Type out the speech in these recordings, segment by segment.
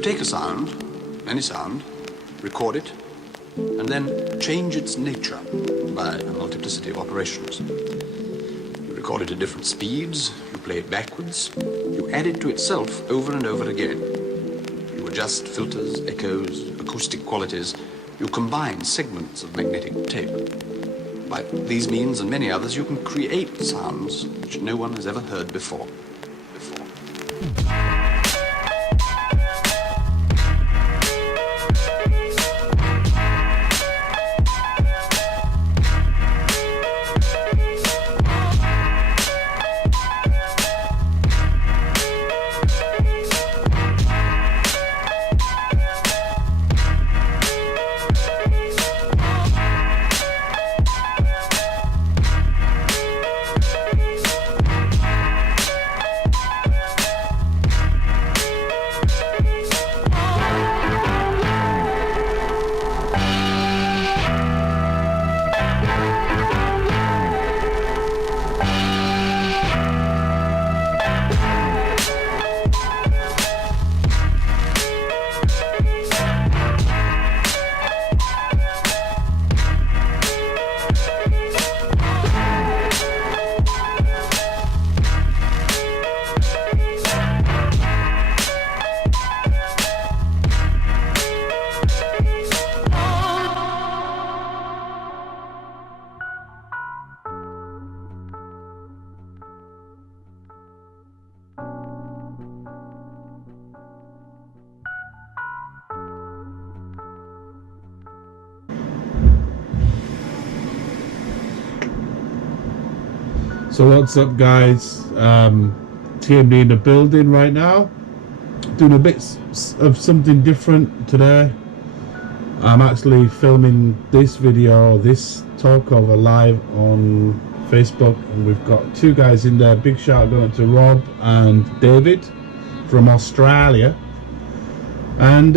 You take a sound, any sound, record it, and then change its nature by a multiplicity of operations. You record it at different speeds, you play it backwards, you add it to itself over and over again. You adjust filters, echoes, acoustic qualities, you combine segments of magnetic tape. By these means and many others, you can create sounds which no one has ever heard before. So what's up, guys? TMD in the building right now, doing a bit of something different today. I'm actually filming this video, this talkover, live on Facebook, and we've got two guys in there. Big shout out going to Rob and David from Australia. And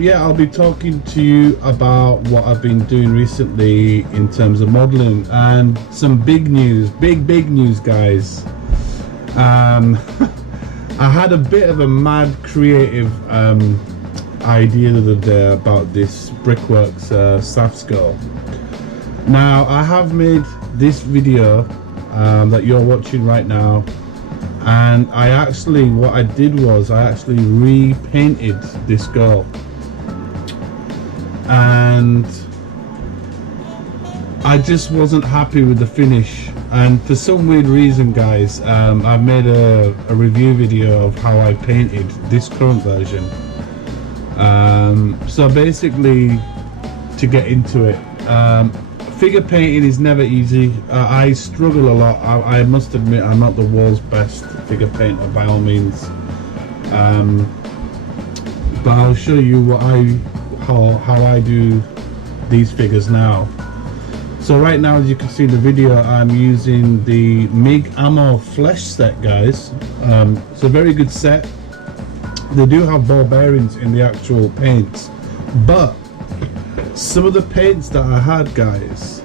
yeah, I'll be talking to you about what I've been doing recently in terms of modeling and some big news, big news, guys. I had a bit of a mad creative idea the other day about this Brickworks SAFS goal. Now, I have made this video that you're watching right now, and what I did was I actually repainted this goal, and I just wasn't happy with the finish. And for some weird reason, guys, I've made a review video of how I painted this current version. So basically, to get into it, figure painting is never easy. I struggle a lot. I must admit, I'm not the world's best figure painter by all means, but I'll show you how I do these figures now. So right now, as you can see in the video, I'm using the MIG Ammo Flesh set, guys. It's a very good set. They do have ball bearings in the actual paints, but some of the paints that I had, guys,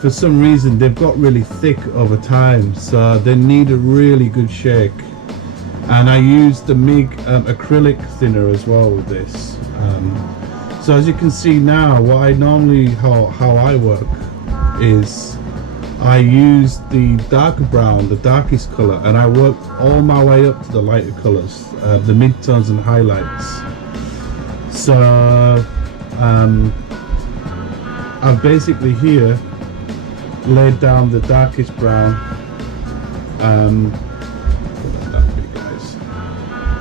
for some reason they've got really thick over time, so they need a really good shake. And I used the MIG acrylic thinner as well with this. So as you can see now, what I normally, how I work is I use the darker brown, the darkest color, and I work all my way up to the lighter colors, the midtones and highlights. So I've basically here laid down the darkest brown, guys,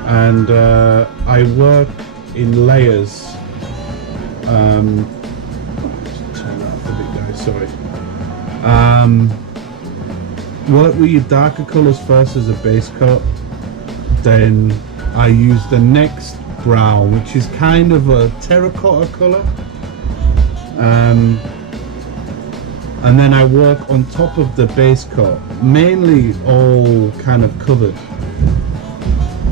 and I work in layers. Turn that off a bit, guys, sorry. Work with your darker colors first as a base coat, then I use the next brown, which is kind of a terracotta color, and then I work on top of the base coat, mainly all kind of covered.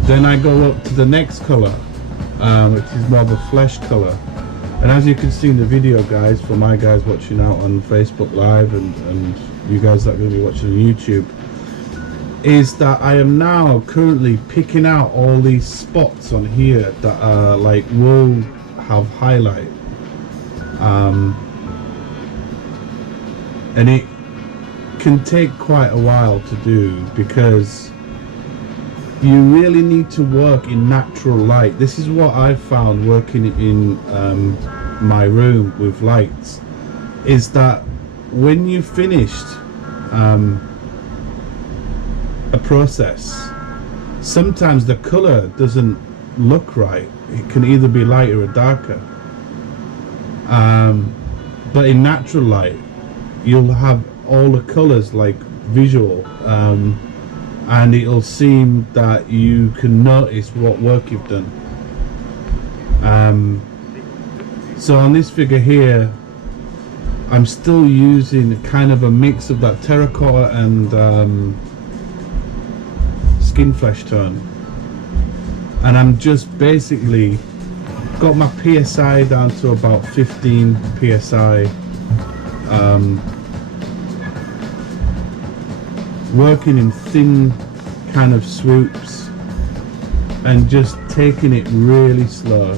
Then I go up to the next color, which is more of a flesh color. And as you can see in the video, guys, for my guys watching out on Facebook Live and you guys that are going to be watching on YouTube, is that I am now currently picking out all these spots on here that are like will have highlight, and it can take quite a while to do because you really need to work in natural light. This is what I've found working in my room with lights, is that when you've finished a process, sometimes the color doesn't look right. It can either be lighter or darker, but in natural light you'll have all the colors like visual, and it'll seem that you can notice what work you've done. So on this figure here, I'm still using kind of a mix of that terracotta and skin flesh tone, and I'm just basically got my PSI down to about 15 PSI, working in thin kind of swoops and just taking it really slow.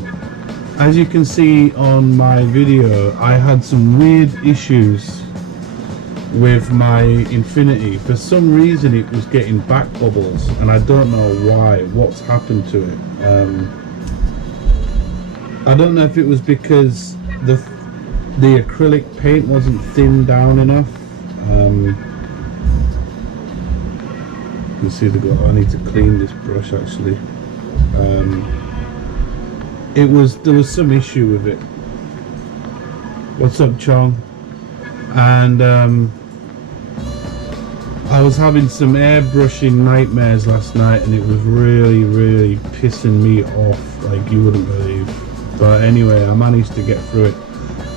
As you can see on my video, I had some weird issues with my Infinity. For some reason it was getting back bubbles, and I don't know why, what's happened to it. I don't know if it was because the acrylic paint wasn't thinned down enough. You can see I need to clean this brush actually. There was some issue with it. What's up, Chong? And I was having some airbrushing nightmares last night, and it was really pissing me off like you wouldn't believe. But anyway, I managed to get through it.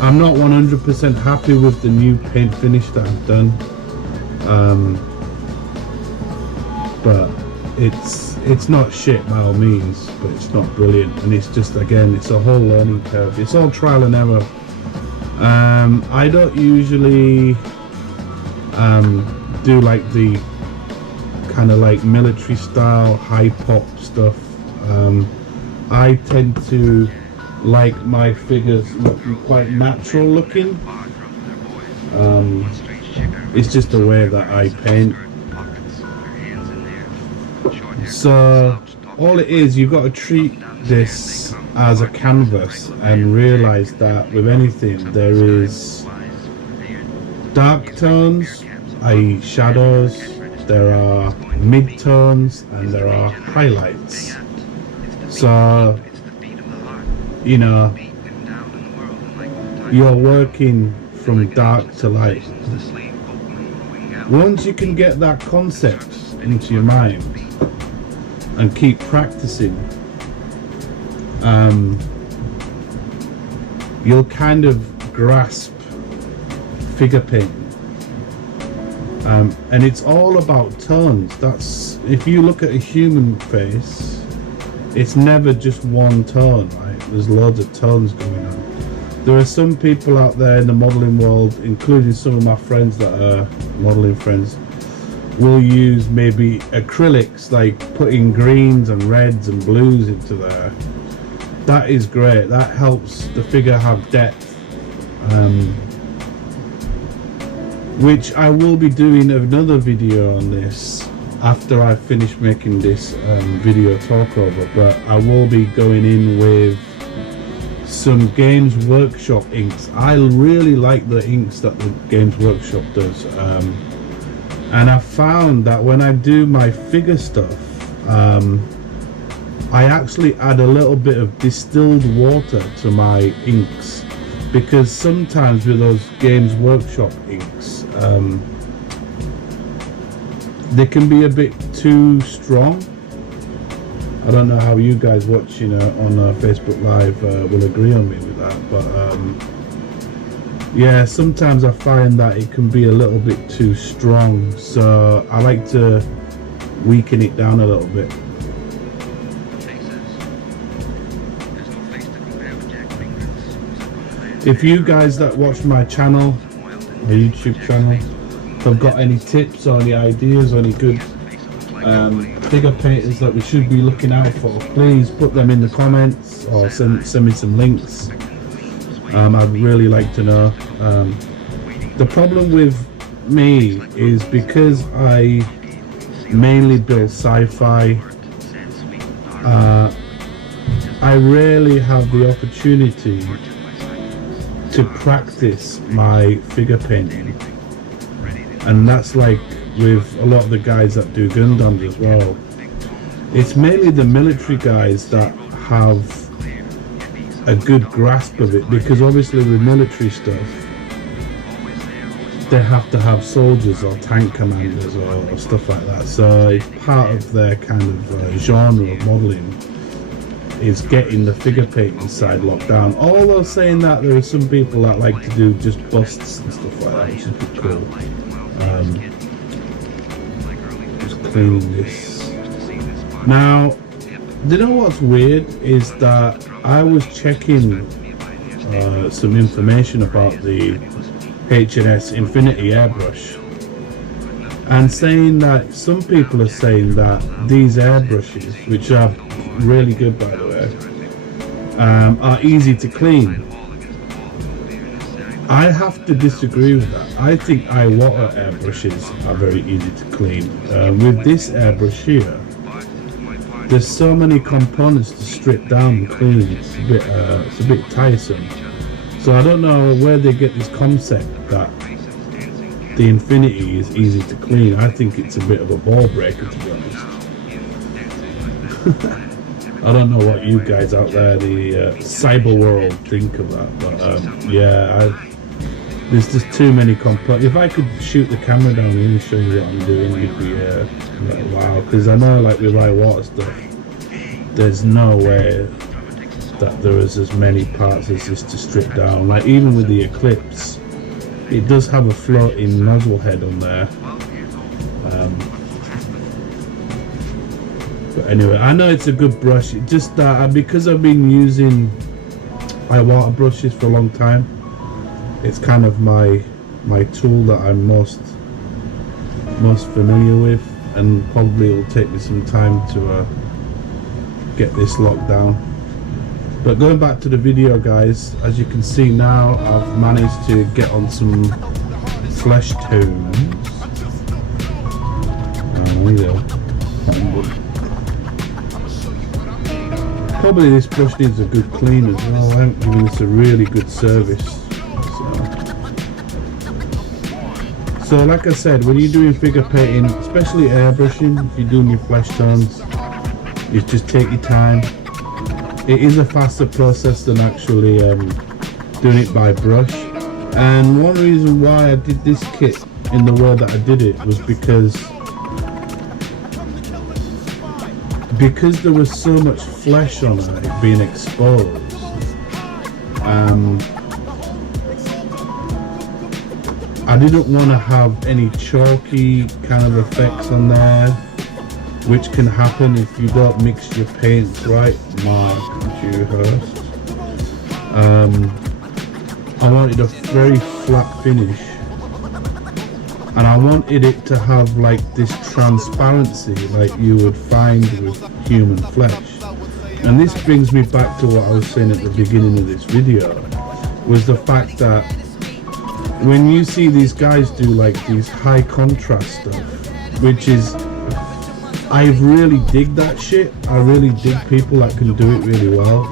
I'm not 100% happy with the new paint finish that I've done, but it's not shit by all means, but it's not brilliant, and it's just, again, it's a whole learning curve. It's all trial and error. I don't usually do like the kind of like military style high pop stuff. I tend to like my figures looking quite natural looking. It's just the way that I paint. So all it is, you've got to treat this as a canvas and realize that with anything there is dark tones, i.e. shadows, there are mid-tones, and there are highlights. So, you know, you're working from dark to light. Once you can get that concept into your mind and keep practicing, you'll kind of grasp figure painting. And it's all about tones. That's, if you look at a human face, it's never just one tone, right? There's loads of tones going on. There are some people out there in the modeling world, including some of my friends that are modeling friends, will use maybe acrylics, like putting greens and reds and blues into there. That is great. That helps the figure have depth, which I will be doing another video on this after I finish making this video talk over. But I will be going in with some Games Workshop inks. I really like the inks that the Games Workshop does, and I found that when I do my figure stuff, I actually add a little bit of distilled water to my inks, because sometimes with those Games Workshop inks, they can be a bit too strong. I don't know how you guys watching on Facebook Live will agree on me with that, but yeah, sometimes I find that it can be a little bit too strong, so I like to weaken it down a little bit. If you guys that watch my channel, my YouTube channel, have got any tips or any ideas or any good figure painters that we should be looking out for, please put them in the comments or send me some links. I'd really like to know. The problem with me is because I mainly build sci-fi, I rarely have the opportunity to practice my figure painting, and that's like with a lot of the guys that do Gundams as well. It's mainly the military guys that have a good grasp of it, because obviously with military stuff they have to have soldiers or tank commanders or stuff like that, so it's part of their kind of genre of modelling is getting the figure painting side locked down. Although saying that, there are some people that like to do just busts and stuff like that, which is pretty cool. Just cleaning this. Now, you know what's weird is that I was checking some information about the H&S Infinity airbrush, and saying that some people are saying that these airbrushes, which are really good by the way, are easy to clean. I have to disagree with that. I think iWater airbrushes are very easy to clean. With this airbrush here, there's so many components to strip down and clean. It's a bit tiresome. So I don't know where they get this concept that the Infinity is easy to clean. I think it's a bit of a ball breaker, to be honest. I don't know what you guys out there, the cyber world, think of that, but yeah, there's just too many components. If I could shoot the camera down here and show you what I'm doing, it'd be like, wow. Because I know, like with iWater stuff, there's no way that there is as many parts as this to strip down. Like even with the Eclipse, it does have a floating nozzle head on there. But anyway, I know it's a good brush. It just because I've been using iWater brushes for a long time, it's kind of my tool that I'm most familiar with, and probably will take me some time to get this locked down. But going back to the video, guys, as you can see now, I've managed to get on some flesh tones. Probably this brush needs a good clean as well. I haven't given this a really good service. So like I said, when you're doing figure painting, especially airbrushing, if you're doing your flesh tones, you just take your time. It is a faster process than actually doing it by brush. And one reason why I did this kit in the way that I did it was because there was so much flesh on it being exposed. I didn't want to have any chalky kind of effects on there, which can happen if you don't mix your paints right. Mark Dewhurst. I wanted a very flat finish, and I wanted it to have like this transparency like you would find with human flesh. And this brings me back to what I was saying at the beginning of this video, was the fact that when you see these guys do like these high contrast stuff, which is, I really dig that shit. I really dig people that can do it really well.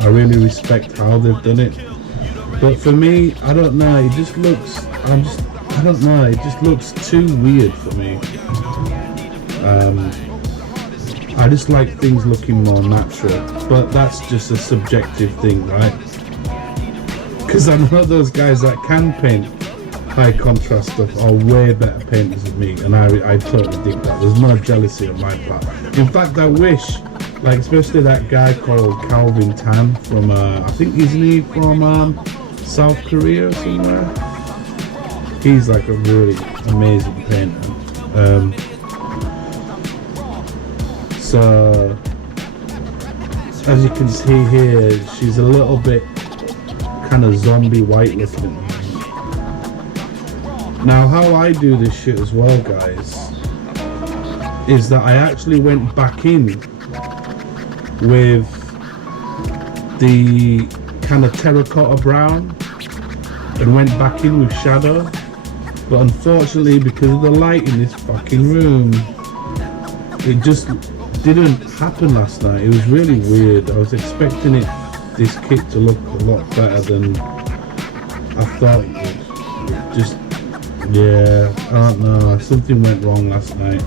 I really respect how they've done it. But for me, I don't know, it just looks, I don't know, it just looks too weird for me. I just like things looking more natural, but that's just a subjective thing, right? Because I know those guys that can paint high contrast stuff are way better painters than me, and I totally dig that. There's no jealousy on my part. In fact, I wish, like especially that guy called Calvin Tan from, I think isn't he from South Korea or somewhere? He's like a really amazing painter. So, as you can see here, she's a little bit kind of zombie white looking. Now how I do this shit as well, guys, is that I actually went back in with the kind of terracotta brown and went back in with shadow, but unfortunately because of the light in this fucking room, it just didn't happen last night. It was really weird. I was expecting this kit to look a lot better than I thought it would. Just, yeah, I don't know, something went wrong last night.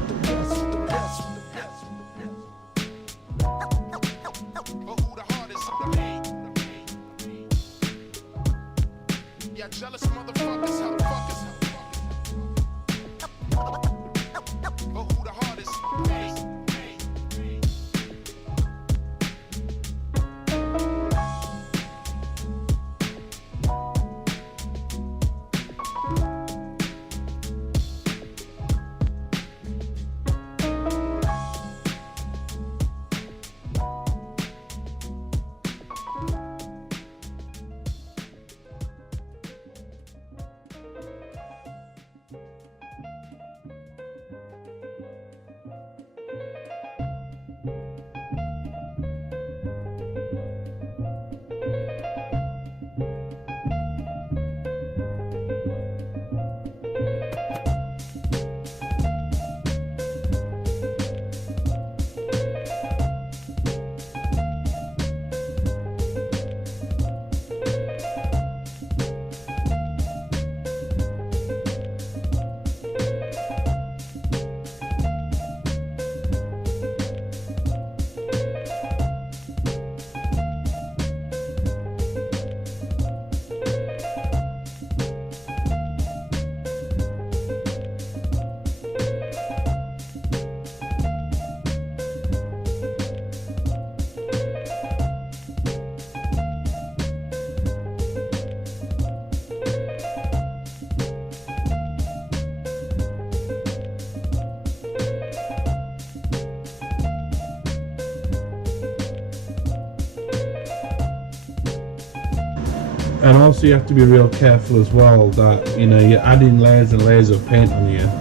And also you have to be real careful as well that, you know, you're adding layers and layers of paint on here.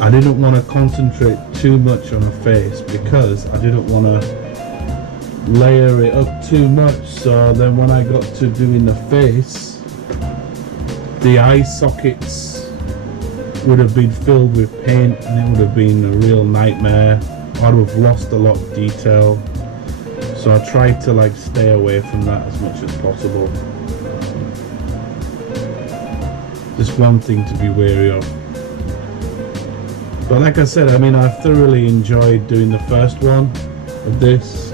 I didn't want to concentrate too much on the face because I didn't want to layer it up too much, so then when I got to doing the face, the eye sockets would have been filled with paint and it would have been a real nightmare. I'd have lost a lot of detail. So I tried to like stay away from that as much as possible. Just one thing to be wary of. But like I said, I mean, I thoroughly enjoyed doing the first one of this,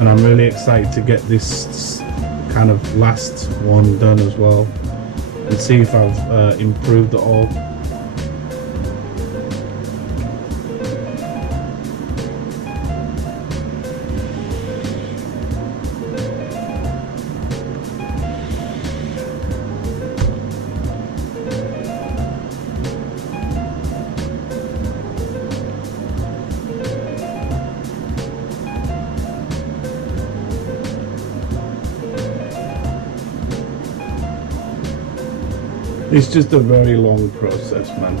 and I'm really excited to get this kind of last one done as well and see if I've improved at all. It's just a very long process, man.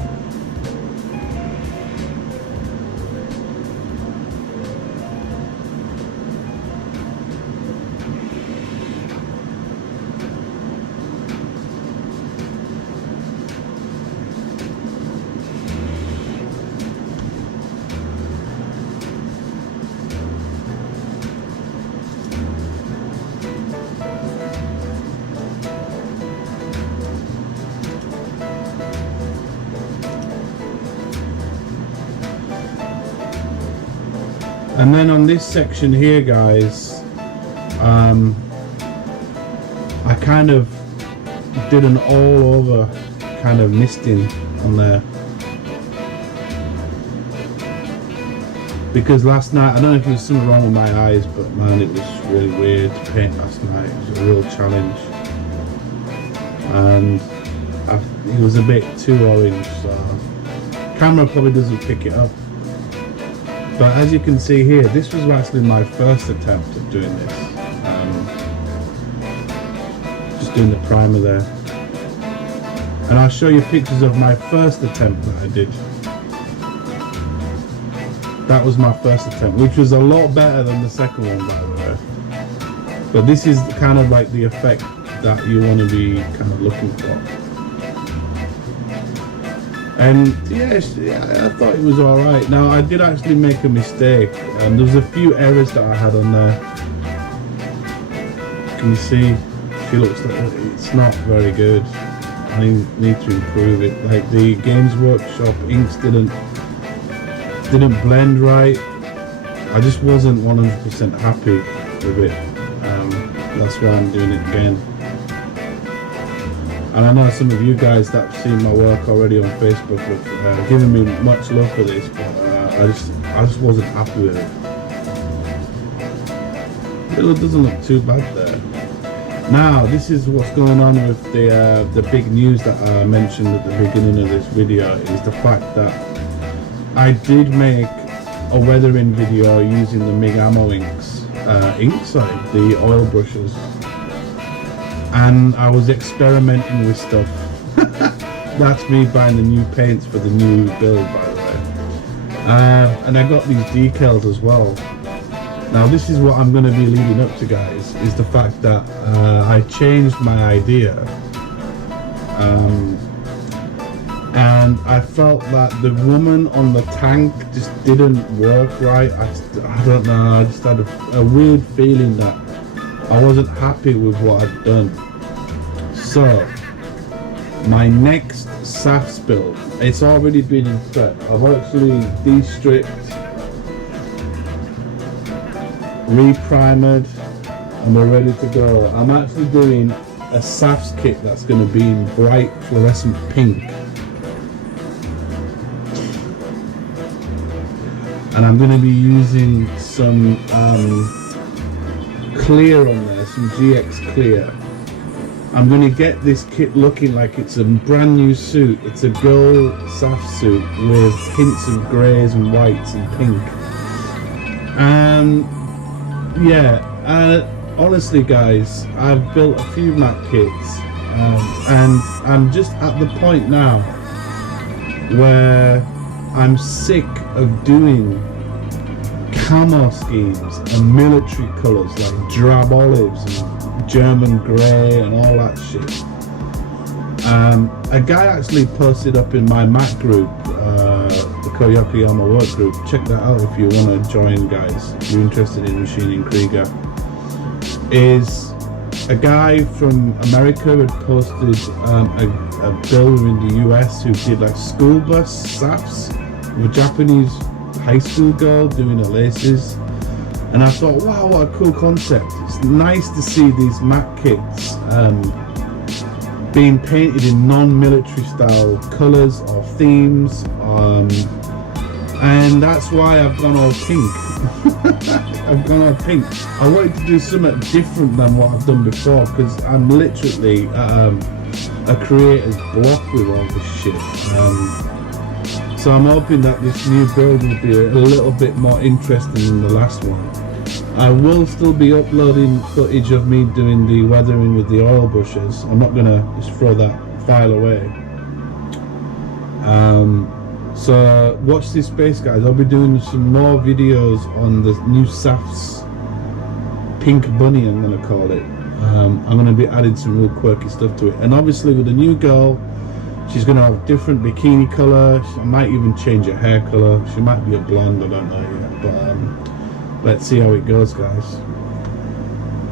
And then on this section here, guys, I kind of did an all over kind of misting on there, because last night, I don't know if there was something wrong with my eyes, but man, it was really weird to paint last night. It was a real challenge, and it was a bit too orange, so camera probably doesn't pick it up. But as you can see here, this was actually my first attempt at doing this. Just doing the primer there. And I'll show you pictures of my first attempt that I did. That was my first attempt, which was a lot better than the second one, by the way. But this is kind of like the effect that you want to be kind of looking for. And yeah, I thought it was alright. Now, I did actually make a mistake, and there was a few errors that I had on there. Can you see? She looks like it's not very good. I need to improve it. Like the Games Workshop inks didn't blend right. I just wasn't 100% happy with it. That's why I'm doing it again. And I know some of you guys that have seen my work already on Facebook have given me much love for this, but I just wasn't happy with it. It doesn't look too bad there. Now, this is what's going on with the big news that I mentioned at the beginning of this video, is the fact that I did make a weathering video using the MIG Ammo the oil brushes, and I was experimenting with stuff. That's me buying the new paints for the new build, by the way. And I got these decals as well. Now this is what I'm going to be leading up to, guys, is the fact that I changed my idea, and I felt that the woman on the tank just didn't work right. I don't know, I just had a weird feeling that I wasn't happy with what I'd done. So my next SAFS build, it's already been in prep. I've actually de-stripped, re-primered, and we're ready to go. I'm actually doing a SAFS kit that's going to be in bright fluorescent pink, and I'm going to be using some clear on there, some GX clear. I'm going to get this kit looking like it's a brand new suit. It's a girl SAFS suit with hints of greys and whites and pink. And yeah, honestly guys, I've built a few mat kits, and I'm just at the point now where I'm sick of doing camo schemes and military colours like drab olives and German grey and all that shit. A guy actually posted up in my Mac group, the Koyakiyama work group. Check that out if you want to join, guys, if you're interested in machining Krieger. Is a guy from America had posted a builder in the US who did like school bus SAFs with a Japanese high school girl doing her laces, and I thought, wow, what a cool concept. It's nice to see these mat kits being painted in non-military style colours or themes, and that's why I've gone all pink. I've gone all pink. I wanted to do something different than what I've done before, because I'm literally a creator's block with all this shit. So I'm hoping that this new build will be a little bit more interesting than the last one. I will still be uploading footage of me doing the weathering with the oil brushes. I'm not gonna just throw that file away. So watch this space, guys. I'll be doing some more videos on the new SAFS Pink Bunny, I'm gonna call it. I'm gonna be adding some real quirky stuff to it, and obviously with the new girl, she's going to have a different bikini colour. I might even change her hair colour. She might be a blonde, I don't know yet. But let's see how it goes, guys.